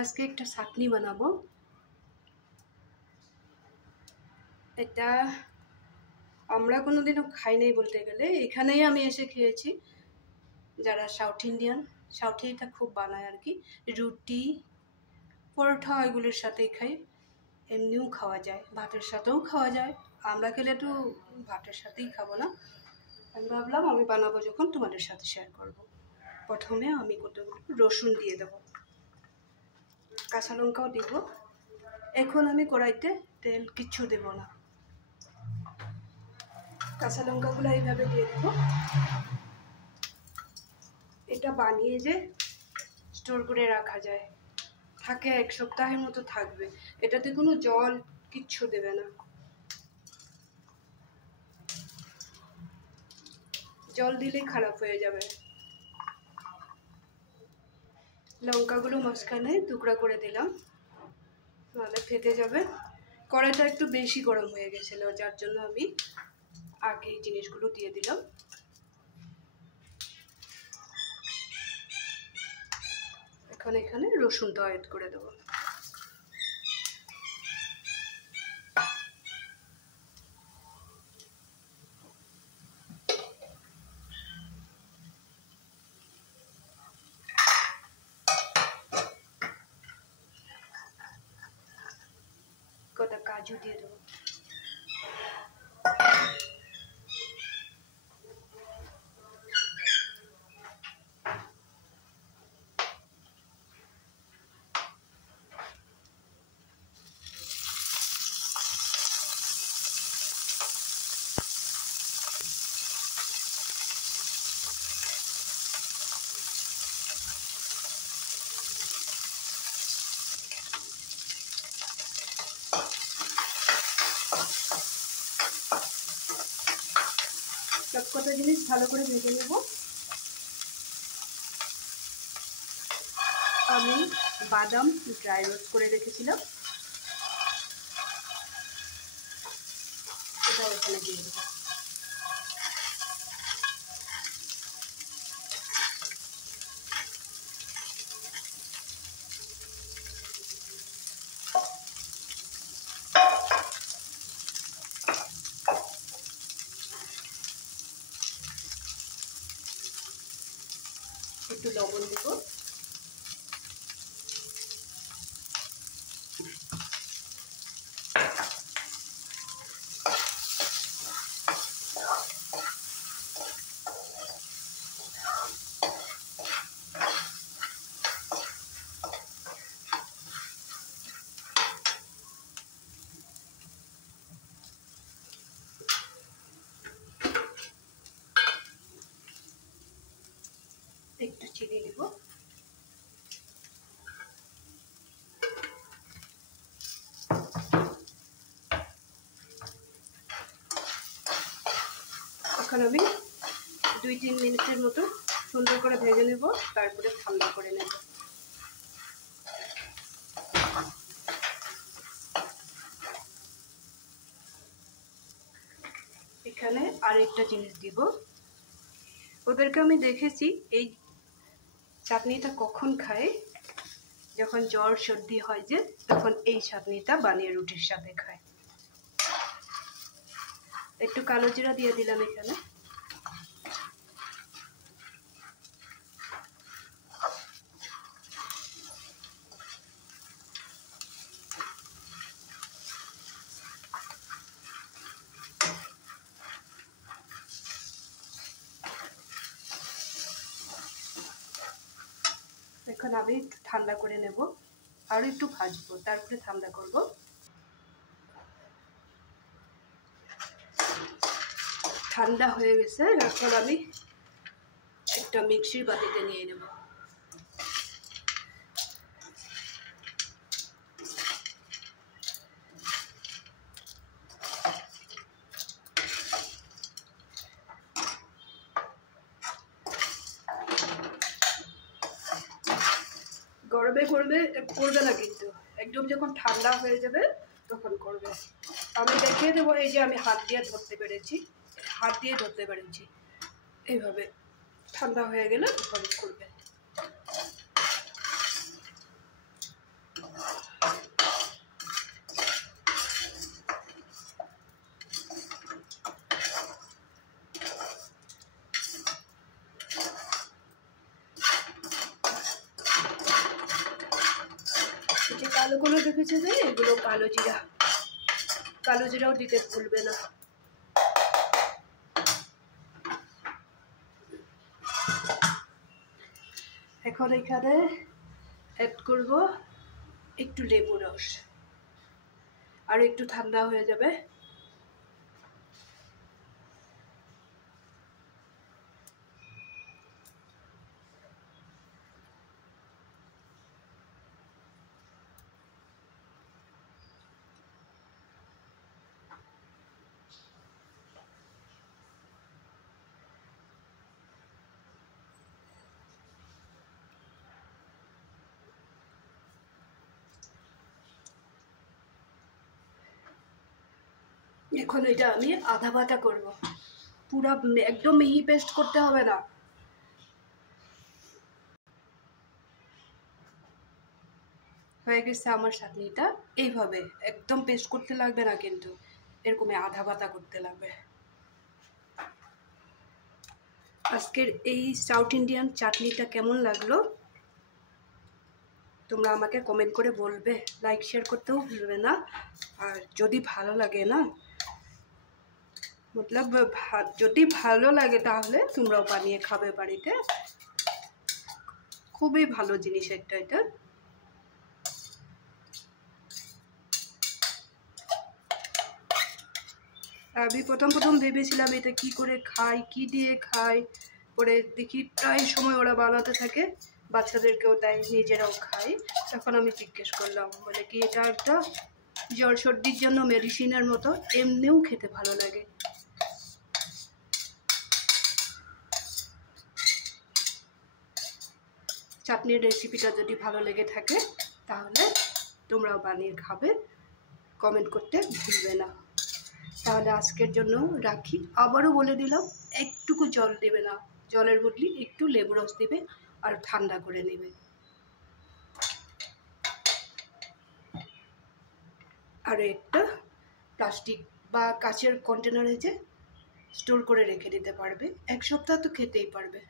আজকে একটা চাটনি বানাবো। এটা আমরা কোনোদিনও খাই নাই বলতে গেলে, এখানেই আমি এসে খেয়েছি। যারা সাউথ ইন্ডিয়ান, সাউথে এটা খুব বানায় আর কি। রুটি, পরোটা এগুলোর সাথেই খাই, এমনিও খাওয়া যায়, ভাতের সাথেও খাওয়া যায়। আমরা খেলে তো ভাতের সাথেই খাবো না, আমি ভাবলাম আমি বানাবো যখন তোমাদের সাথে শেয়ার করব। প্রথমে আমি কতগুলো রসুন দিয়ে দেবো, কাঁচা লঙ্কাও দিব। এখন আমি কড়াইতে তেল কিচ্ছু দেব না, কাঁচা লঙ্কাগুলো এইভাবে দিয়ে দেবো। এটা বানিয়ে যে স্টোর করে রাখা যায়, থাকে 1 সপ্তাহের মতো থাকবে। এটাতে কোনো জল কিচ্ছু দেবে না, জল দিলেই খারাপ হয়ে যাবে। লঙ্কাগুলো মাঝখানে টুকরা করে দিলাম, নাহলে ফেটে যাবে। কড়াইটা একটু বেশি গরম হয়ে গেছিল, যার জন্য আমি আগে এই জিনিসগুলো দিয়ে দিলাম। এখন এখানে রসুনটা অ্যাড করে দেবো। কটা কাজু দিয়ে দেবো। সব কটা জিনিস ভালো করে ভেজে নেব। আমি বাদাম ড্রাই রোস্ট করে রেখেছিলাম, এটা ওখানে দিয়ে দেবো। একটু লবণ দেবো। একটু চিনি দেব। এখন আমি 2-3 মিনিটের মতো সুন্দর করে ভেজে নেব, তারপরে ঠান্ডা করে নেব। এখানে আরেকটা জিনিস দিব। ওদেরকে আমি দেখেছি এই চাটনিটা কখন খায়, যখন জ্বর সর্দি হয় যে, তখন এই চাটনিটা বানিয়ে রুটির সাথে খায়। একটু কালো জিরা দিয়ে দিলাম এখানে। এখন আমি একটু ঠান্ডা করে নেব, আর একটু ভাজবো, তারপরে ঠান্ডা করব। ঠান্ডা হয়ে গেছে, এখন আমি একটা মিক্সির বাটিতে নিয়ে নেব। গরমে করবে না, কিন্তু একদম যখন ঠান্ডা হয়ে যাবে তখন করবে। আমি দেখিয়ে দেবো। এই যে আমি হাত দিয়ে ধরতে পেরেছি, এইভাবে ঠান্ডা হয়ে গেলে তখন করবে। ভালো করে দেখেছে যে এগুলো কালো জিরাও দিতে ভুলবে না। এখন এখানে অ্যাড করব একটু লেবু রস, আর একটু ঠান্ডা হয়ে যাবে। এখন এটা আমি আধা বাটা করব, পুরো একদম মিহি পেস্ট করতে হবে না। হয়ে গেছে আমার চাটনিটা। এইভাবে একদম পেস্ট করতে লাগবে না, কিন্তু এরকমই আধা বাটা করতে লাগবে। আজকের এই সাউথ ইন্ডিয়ান চাটনিটা কেমন লাগলো তোমরা আমাকে কমেন্ট করে বলবে, লাইক শেয়ার করতেও ভুলবে না। আর যদি ভালো লাগে না, মতলব যদি ভালো লাগে তাহলে তোমরাও বানিয়ে খাবে বাড়িতে। খুবই ভালো জিনিস এটা। আমি প্রথম ভেবেছিলাম এটা কি করে খাই, কি দিয়ে খাই, পরে দেখি প্রায় সময় ওরা বানাতে থাকে, বাচ্চাদেরকেও দেয়, নিজেরাও খাই। তখন আমি জিজ্ঞেস করলাম, বলে কি এটা একটা জ্বর সর্দির জন্য মেডিসিনের মতো, এমনিও খেতে ভালো লাগে। চাটনির রেসিপিটা যদি ভালো লেগে থাকে তাহলে তোমরাও বানিয়ে খাবে, কমেন্ট করতে ভুলবে না। তাহলে আজকের জন্য রাখি। আবারও বলে দিলাম, একটুকু জল দেবে না, জলের বদলে একটু লেবু রস দেবে আর ঠান্ডা করে নেবে। আর একটা প্লাস্টিক বা কাচের কন্টেনারে যে স্টোর করে রেখে দিতে পারবে, 1 সপ্তাহ তো খেতেই পারবে।